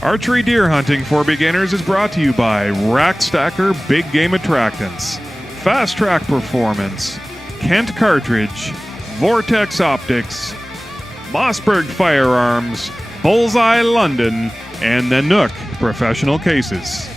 Archery deer hunting for beginners is brought to you by Rack Stacker Big Game Attractants, Fast Track Performance, Kent Cartridge, Vortex Optics, Mossberg Firearms, Bullseye London, and the Nook Professional Cases.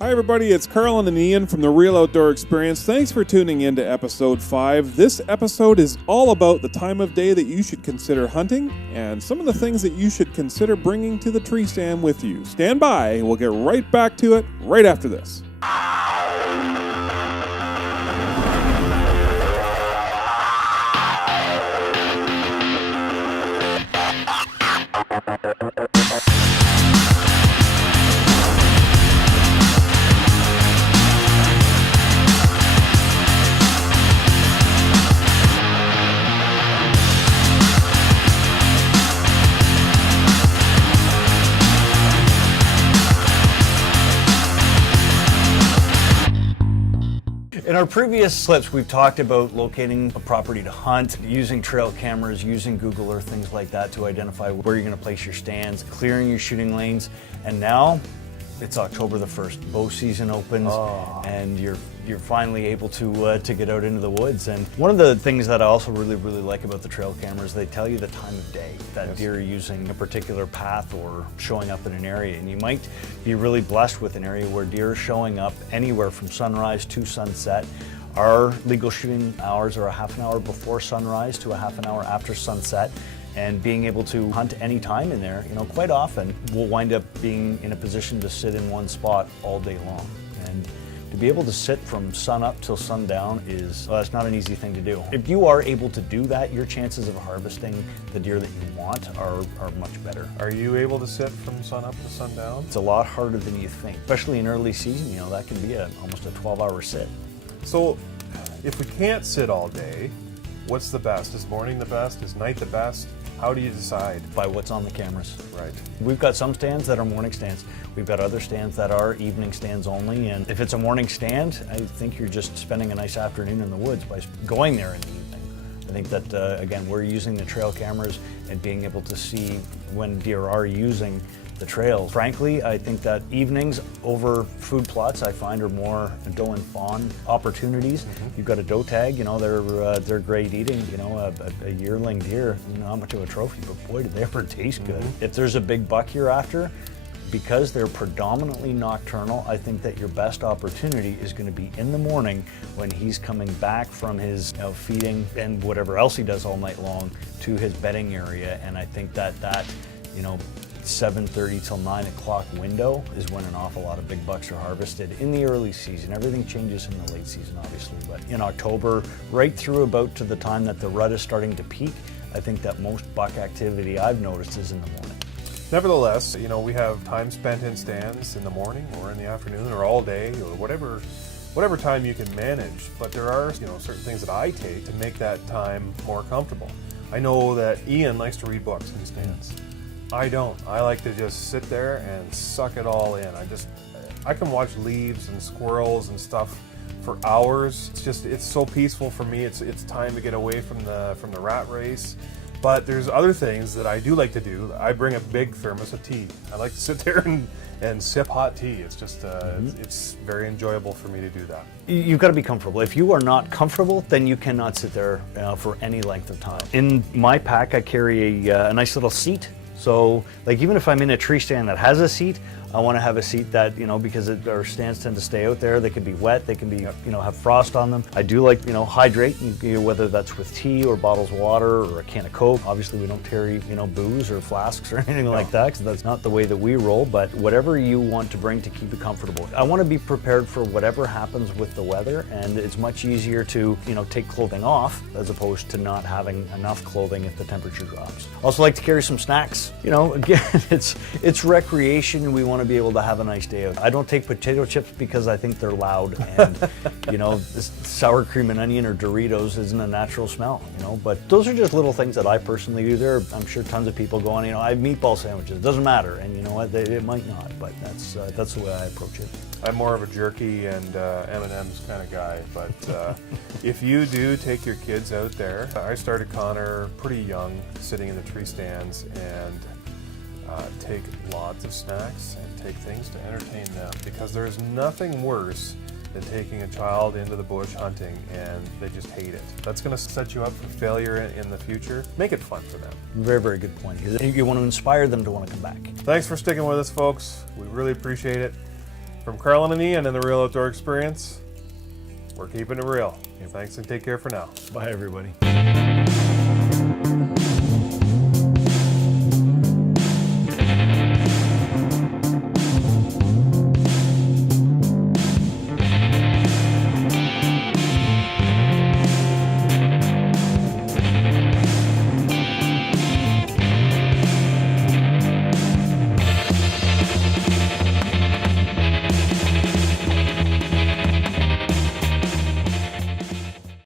Hi everybody, it's Carl and Ian from the Real Outdoor Experience. Thanks for tuning in to episode 5. This episode is all about the time of day that you should consider hunting and some of the things that you should consider bringing to the tree stand with you. Stand by, we'll get right back to it right after this. In our previous slips, we've talked about locating a property to hunt, using trail cameras, using Google Earth, things like that to identify where you're going to place your stands, clearing your shooting lanes, and now it's October the 1st. Bow season opens, and you're finally able to get out into the woods. And one of the things that I also really like about the trail cameras, they tell you the time of day that deer are using a particular path or showing up in an area. And you might be really blessed with an area where deer are showing up anywhere from sunrise to sunset. Our legal shooting hours are a half an hour before sunrise to a half an hour after sunset. And being able to hunt any time in there, quite often we'll wind up being in a position to sit in one spot all day long. And to be able to sit from sun up till sundown that's not an easy thing to do. If you are able to do that, your chances of harvesting the deer that you want are much better. Are you able to sit from sun up to sundown? It's a lot harder than you think, especially in early season. That can be almost a 12-hour sit. So if we can't sit all day, what's the best? Is morning the best? Is night the best? How do you decide? By what's on the cameras. Right. We've got some stands that are morning stands. We've got other stands that are evening stands only. And if it's a morning stand, I think you're just spending a nice afternoon in the woods by going there in the evening. I think that, again, we're using the trail cameras and being able to see when deer are using the trails. Frankly, I think that evenings over food plots I find are more doe and fawn opportunities. You've got a doe tag, they're great eating. A yearling deer, not much of a trophy, but boy, do they ever taste good. If there's a big buck you're after, because they're predominantly nocturnal, I think that your best opportunity is going to be in the morning when he's coming back from his feeding and whatever else he does all night long to his bedding area. And I think that 7:30 till 9 o'clock window is when an awful lot of big bucks are harvested in the early season. Everything changes in the late season, obviously, but in October, right through about to the time that the rut is starting to peak, I think that most buck activity I've noticed is in the morning. Nevertheless, we have time spent in stands in the morning or in the afternoon or all day or whatever time you can manage. But there are, certain things that I take to make that time more comfortable. I know that Ian likes to read books in stands. I don't. I like to just sit there and suck it all in. I can watch leaves and squirrels and stuff for hours. It's so peaceful for me. It's time to get away from the rat race. But there's other things that I do like to do. I bring a big thermos of tea. I like to sit there and sip hot tea. It's just it's very enjoyable for me to do that. You've got to be comfortable. If you are not comfortable, then you cannot sit there for any length of time. In my pack, I carry a nice little seat. So, even if I'm in a tree stand that has a seat, I want to have a seat that, because our stands tend to stay out there. They can be wet, they can be, have frost on them. I do like, hydrate, whether that's with tea or bottles of water or a can of Coke. Obviously, we don't carry, booze or flasks or anything like that, because that's not the way that we roll. But whatever you want to bring to keep you comfortable. I want to be prepared for whatever happens with the weather, and it's much easier to, take clothing off as opposed to not having enough clothing if the temperature drops. Also like to carry some snacks. Again, it's recreation. We want to be able to have a nice day out. I don't take potato chips because I think they're loud, and this sour cream and onion or Doritos isn't a natural smell, but those are just little things that I personally do. I'm sure tons of people going, I have meatball sandwiches, it doesn't matter, and you know what, it might not, but that's the way I approach it. I'm more of a jerky and M&M's kind of guy, but if you do take your kids out there, I started Connor pretty young, sitting in the tree stands, and take lots of snacks and take things to entertain them, because there's nothing worse than taking a child into the bush hunting and they just hate it. That's going to set you up for failure in the future. Make it fun for them. Very, very good point. You want to inspire them to want to come back. Thanks for sticking with us, folks. We really appreciate it. From Carlin and Ian and the Real Outdoor Experience, we're keeping it real. Thanks and take care for now. Bye, everybody.